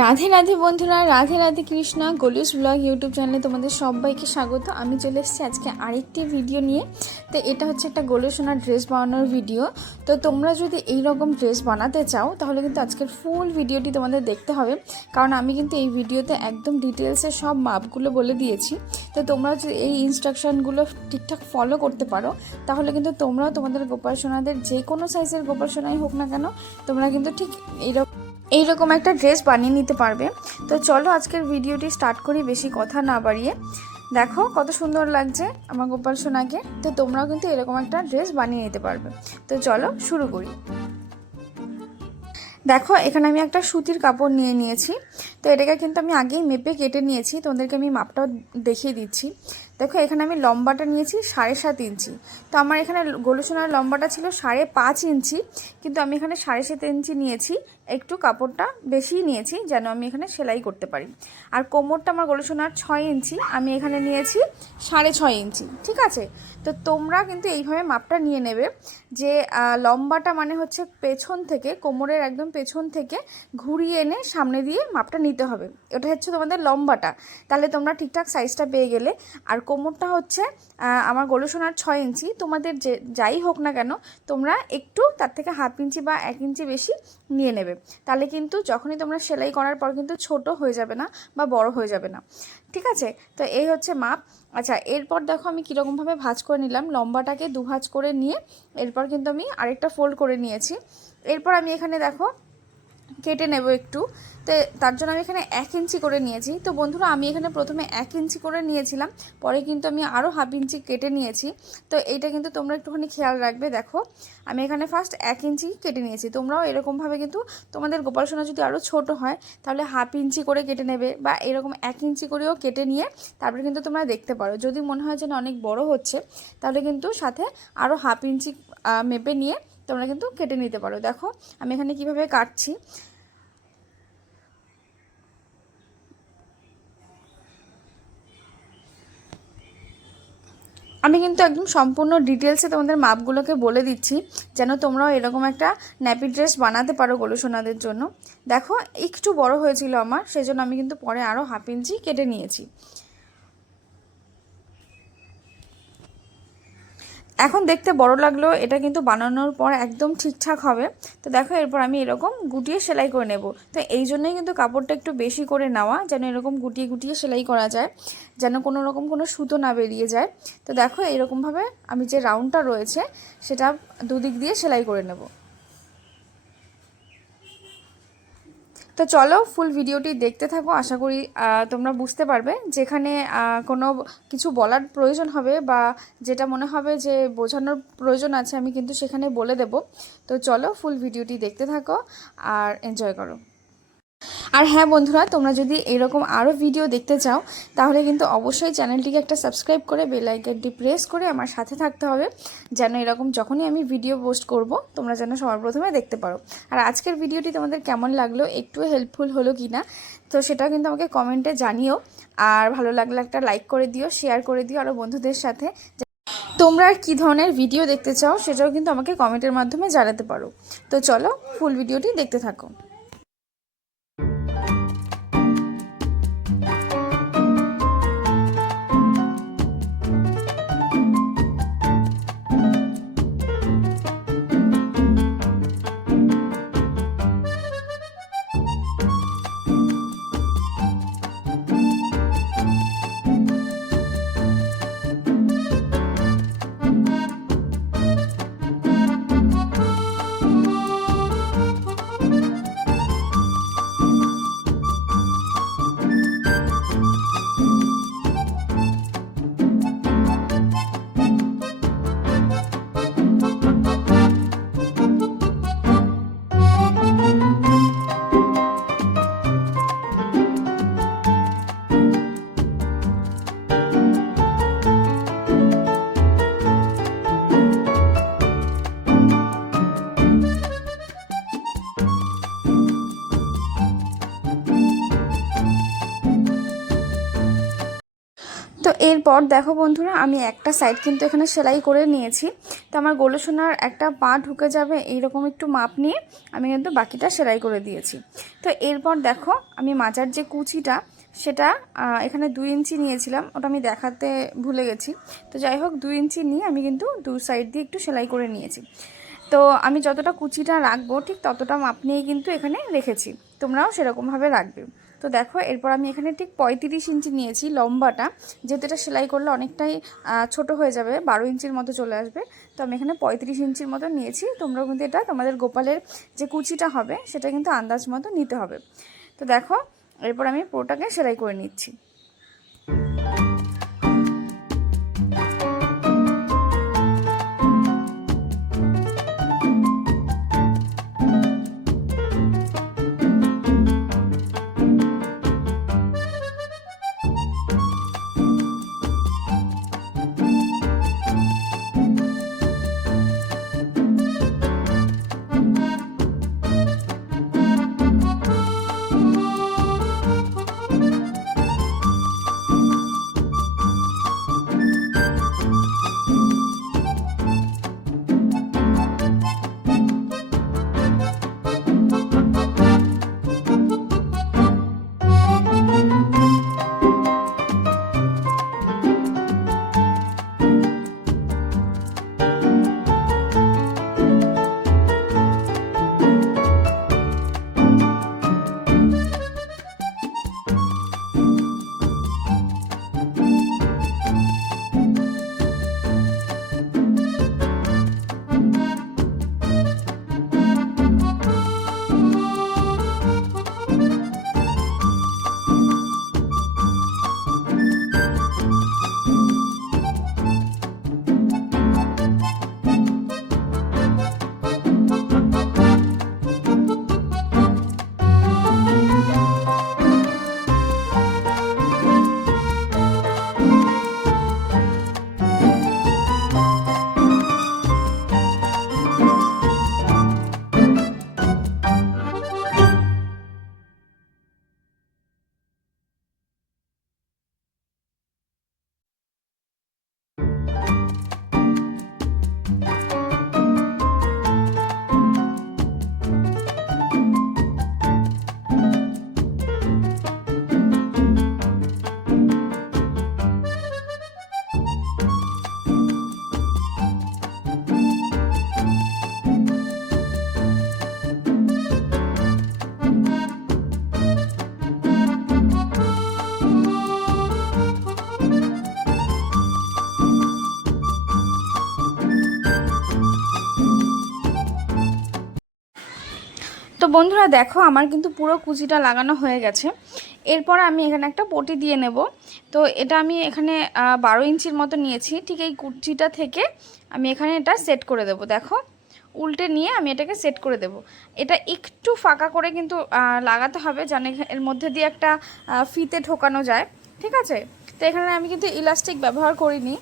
রাধে রাধে বন্ধুরা, Radhe Radhe Krishna. গোলুস blog YouTube চ্যানেলে তোমাদের সবাইকে স্বাগত। আমি চলে এসেছি আজকে আরেকটি ভিডিও নিয়ে। তো এটা হচ্ছে একটা গোলুসোনার ড্রেস বানানোর ভিডিও। তো তোমরা যদি এই রকম ড্রেস বানাতে চাও তাহলে কিন্তু আজকের ফুল ভিডিওটি তোমাদের দেখতে হবে, কারণ আমি কিন্তু এই ভিডিওতে একদম ডিটেলসে সব মাপগুলো বলে দিয়েছি। তো তোমরা যদি এই ইনস্ট্রাকশনগুলো ঠিকঠাক ফলো করতে পারো তাহলে কিন্তু তোমরাও তোমাদের গোপাল সোনাদের যে কোনো সাইজের গোপাল সোনাই হোক না কেন, তোমরা কিন্তু ঠিক এইরকম একটা ড্রেস বানিয়ে নিতে পারবে। তো চলো আজকের ভিডিওটি স্টার্ট করি বেশি কথা না বাড়িয়ে। দেখো কত সুন্দর লাগছে আমার গোপাল সোনাকে। তো তোমরাও কিন্তু এরকম একটা ড্রেস বানিয়ে নিতে পারবে। তো চলো শুরু করি। দেখো এখানে আমি একটা সুতির কাপড় নিয়ে নিয়েছি। তো এটাকে কিন্তু আমি আগেই মেপে কেটে নিয়েছি, তোমাদেরকে আমি মাপটাও দেখিয়ে দিচ্ছি। দেখো এখানে আমি লম্বাটা নিয়েছি 7.5 ইঞ্চি। তো আমার এখানে গোলুসোনার লম্বাটা ছিল 5.5 ইঞ্চি, কিন্তু আমি এখানে 7.5 ইঞ্চি নিয়েছি। একটু কাপড়টা বেশি নিয়েছি যেন আমি এখানে সেলাই করতে পারি। আর কোমরটা আমার গোলুসোনার 6 ইঞ্চি, আমি এখানে নিয়েছি 6.5 ইঞ্চি। ঠিক আছে, তো তোমরা কিন্তু এইভাবে মাপটা নিয়ে নেবে যে লম্বাটা মানে হচ্ছে পেছন থেকে, কোমরের একদম পেছন থেকে ঘুরিয়ে এনে সামনে দিয়ে মাপটা নিতে হবে। এটা হচ্ছে তোমাদের লম্বাটা, তাহলে তোমরা ঠিকঠাক সাইজটা পেয়ে গেলে। আর কোমরটা হচ্ছে আমার গোলুসোনার 6 ইঞ্চি, তোমাদের যে যাই হোক না কেন তোমরা একটু তার থেকে 1/2 ইঞ্চি বা 1 ইঞ্চি বেশি নিয়ে নেবে। তাহলে কিন্তু যখনই তোমরা সেলাই করার পর কিন্তু ছোট হয়ে যাবে না বা বড় হয়ে যাবে না। ঠিক আছে, তো এই হচ্ছে মাপ। আচ্ছা, এরপর দেখো আমি কীরকমভাবে ভাঁজ করে নিলাম। লম্বাটাকে 2 ভাঁজ করে নিয়ে এরপর কিন্তু আমি আরেকটা ফোল্ড করে নিয়েছি। এরপর আমি এখানে দেখো কেটে নেব একটু। তো তার জন্য আমি এখানে 1 ইঞ্চি করে নিয়েছি। তো বন্ধুরা আমি এখানে প্রথমে 1 ইঞ্চি করে নিয়েছিলাম, পরে কিন্তু আমি আরও 1/2 ইঞ্চি কেটে নিয়েছি। তো এইটা কিন্তু তোমরা একটুখানি খেয়াল রাখবে। দেখো আমি এখানে ফার্স্ট 1 ইঞ্চি কেটে নিয়েছি। তোমরাও এরকমভাবে কিন্তু তোমাদের গোপাল সোনা যদি আরও ছোট হয় তাহলে 1/2 ইঞ্চি করে কেটে নেবে, বা এরকম 1 ইঞ্চি করেও কেটে নিয়ে তারপরে কিন্তু তোমরা দেখতে পারো। যদি মনে হয় যে না অনেক বড় হচ্ছে তাহলে কিন্তু সাথে আরও 1/2 ইঞ্চি মেপে নিয়ে তোমরা কিন্তু কেটে নিতে পারো। দেখো আমি এখানে কিভাবে কাটছি। আমি কিন্তু একদম সম্পূর্ণ ডিটেলসে তোমাদের মাপগুলোকে বলে দিচ্ছি যেন তোমরাও এরকম একটা ন্যাপি ড্রেস বানাতে পারো গোলুসোনাদের জন্য। দেখো একটু বড় হয়েছিল আমার, সেজন্য আমি কিন্তু পরে আরও 1/2 ইঞ্চি কেটে নিয়েছি। এখন দেখতে বড় লাগলো, এটা কিন্তু বানানোর পর একদম ঠিকঠাক হবে। তো দেখো এরপর আমি এরকম গুটিয়ে সেলাই করে নেব। তো এই জন্যই কিন্তু কাপড়টা একটু বেশি করে নেওয়া, যেন এরকম গুটিয়ে গুটিয়ে সেলাই করা যায়, যেন কোনো রকম কোনো সুতো না বেরিয়ে যায়। তো দেখো এরকমভাবে আমি যে রাউন্ডটা রয়েছে সেটা দুদিক দিয়ে সেলাই করে নেব। তো চলো ফুল ভিডিওটি দেখতে থাকো, আশা করি তোমরা বুঝতে পারবে। যেখানে কোনো কিছু বলার প্রয়োজন হবে বা যেটা মনে হবে যে বোঝানোর প্রয়োজন আছে আমি কিন্তু সেখানে বলে দেব। তো চলো ফুল ভিডিওটি দেখতে থাকো আর এনজয় করো। আর হ্যাঁ বন্ধুরা, তোমরা যদি এরকম আরও ভিডিও দেখতে চাও তাহলে কিন্তু অবশ্যই চ্যানেলটিকে একটা সাবস্ক্রাইব করে বেল আইকনটি প্রেস করে আমার সাথে থাকতে হবে, যেন এরকম যখনই আমি ভিডিও পোস্ট করব তোমরা যেন সবার প্রথমে দেখতে পারো। আর আজকের ভিডিওটি তোমাদের কেমন লাগলো, একটু হেল্পফুল হলো কি না, তো সেটাও কিন্তু আমাকে কমেন্টে জানিও। আর ভালো লাগলে একটা লাইক করে দিও, শেয়ার করে দিও আরও বন্ধুদের সাথে। তোমরা আর কী ধরনের ভিডিও দেখতে চাও সেটাও কিন্তু আমাকে কমেন্টের মাধ্যমে জানাতে পারো। তো চলো ফুল ভিডিওটি দেখতে থাকো। তো এরপর দেখো বন্ধুরা, আমি একটা সাইড কিন্তু এখানে সেলাই করে নিয়েছি। তো আমার গলসোনার একটা পা ঢুকে যাবে এইরকম একটু মাপ নিয়ে আমি কিন্তু বাকিটা সেলাই করে দিয়েছি। তো এরপর দেখো, আমি মাজার যে কুচিটা সেটা এখানে 2 ইঞ্চি নিয়েছিলাম, ওটা আমি দেখাতে ভুলে গেছি। তো যাই হোক, 2 ইঞ্চি নিয়ে আমি কিন্তু 2 সাইড দিয়ে একটু সেলাই করে নিয়েছি। তো আমি যতটা কুচিটা রাখবো ঠিক ততটা মাপ নিয়েই কিন্তু এখানে রেখেছি, তোমরাও সেরকমভাবে রাখবে। তো দেখো, এরপর আমি এখানে ঠিক 35 ইঞ্চি নিয়েছি লম্বাটা, যেহেতু এটা সেলাই করলে অনেকটাই ছোট হয়ে যাবে, 12 ইঞ্চির মতো চলে আসবে। তো আমি এখানে 35 ইঞ্চির মতো নিয়েছি। তোমরাও কিন্তু এটা তোমাদের গোপালের যে কুচিটা হবে সেটা কিন্তু আন্দাজ মতো নিতে হবে। তো দেখো, এরপর আমি পুরোটাকে সেলাই করে নিচ্ছি। তো বন্ধুরা দেখো, আমার কিন্তু পুরো কুচিটা লাগানো হয়ে গেছে। এরপর আমি এখানে একটা পটি দিয়ে নেব। তো এটা আমি এখানে 12 ইঞ্চির মতো নিয়েছি। ঠিক এই কুচিটা থেকে আমি এখানে এটা সেট করে দেব। দেখো, উল্টে নিয়ে আমি এটাকে সেট করে দেব। এটা একটু ফাঁকা করে কিন্তু লাগাতে হবে, যেন এর মধ্যে দিয়ে একটা ফিতে ঢোকানো যায়। ঠিক আছে? তো এখানে আমি কিন্তু ইলাস্টিক ব্যবহার করিনি।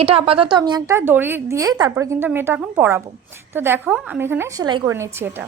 এটা আপাতত আমি একটা দড়ি দিয়ে তারপরে কিন্তু আমি এটা এখন পরাবো। তো দেখো, আমি এখানে সেলাই করে নিচ্ছি এটা।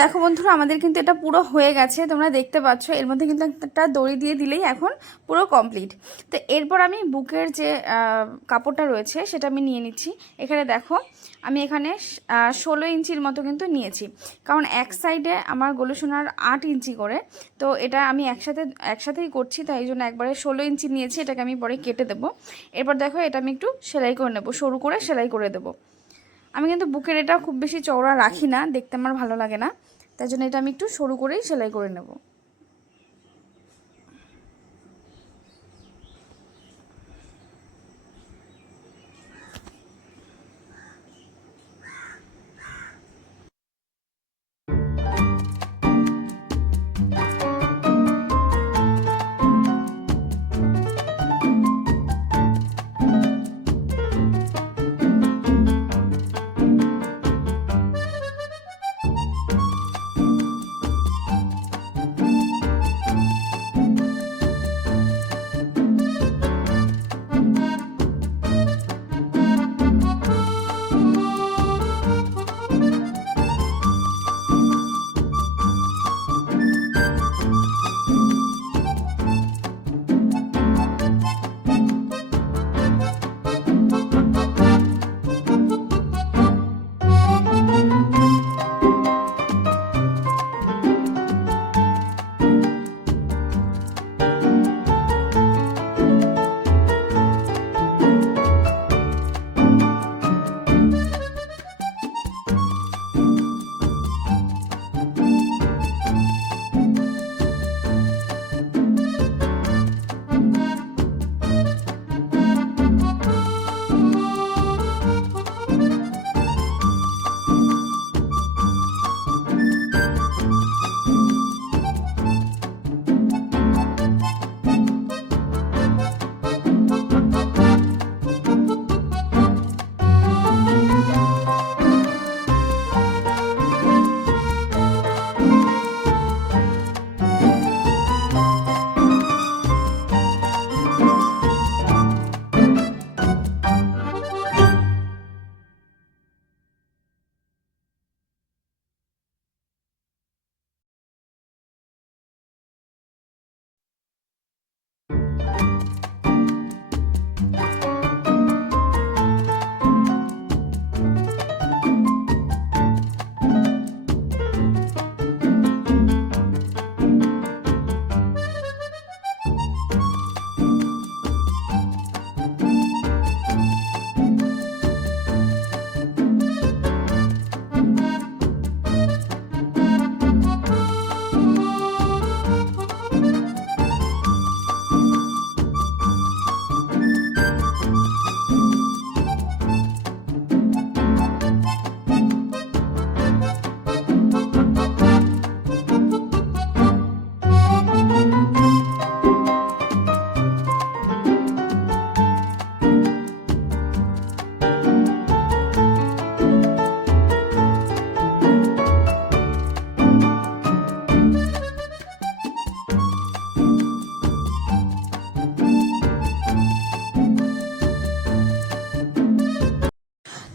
দেখো বন্ধুরা, আমাদের কিন্তু এটা পুরো হয়ে গেছে, তোমরা দেখতে পাচ্ছ। এর মধ্যে কিন্তু একটা দড়ি দিয়ে দিলেই এখন পুরো কমপ্লিট। তো এরপর আমি বুকের যে কাপড়টা রয়েছে সেটা আমি নিয়ে নিচ্ছি। এখানে দেখো আমি এখানে 16 ইঞ্চির মতো কিন্তু নিয়েছি, কারণ এক সাইডে আমার গলুসোনার 8 ইঞ্চি করে, তো এটা আমি একসাথেই করছি, তাই এই জন্য একবারে 16 ইঞ্চি নিয়েছি। এটাকে আমি পরে কেটে দেবো। এরপর দেখো এটা আমি একটু সেলাই করে নেবো, সরু করে সেলাই করে দেবো। আমি কিন্তু বুকের এটা খুব বেশি চওড়া রাখি না, দেখতে আমার ভালো লাগে না, তাই জন্য এটা আমি একটু সরু করেই সেলাই করে নেব।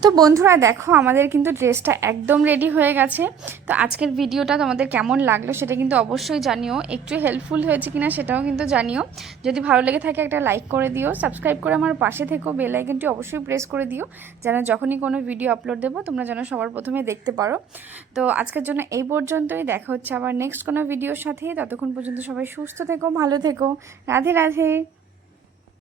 তো বন্ধুরা দেখো, আমাদের কিন্তু ড্রেসটা একদম রেডি হয়ে গেছে। তো আজকের ভিডিওটা তোমাদের কেমন লাগলো সেটা কিন্তু অবশ্যই জানিও, একটু হেল্পফুল হয়েছে কিনা সেটাও কিন্তু জানিও। যদি ভালো লেগে থাকে একটা লাইক করে দিও, সাবস্ক্রাইব করে আমার পাশে থেকো, বেল আইকনটি অবশ্যই প্রেস করে দিও, যেন যখনই কোনো ভিডিও আপলোড দেবো তোমরা যেন সবার প্রথমে দেখতে পারো। তো আজকের জন্য এই পর্যন্তই, দেখা হচ্ছে আবার নেক্সট কোনো ভিডিওর সাথে। ততক্ষণ পর্যন্ত সবাই সুস্থ থেকো, ভালো থেকো। রাধে রাধে।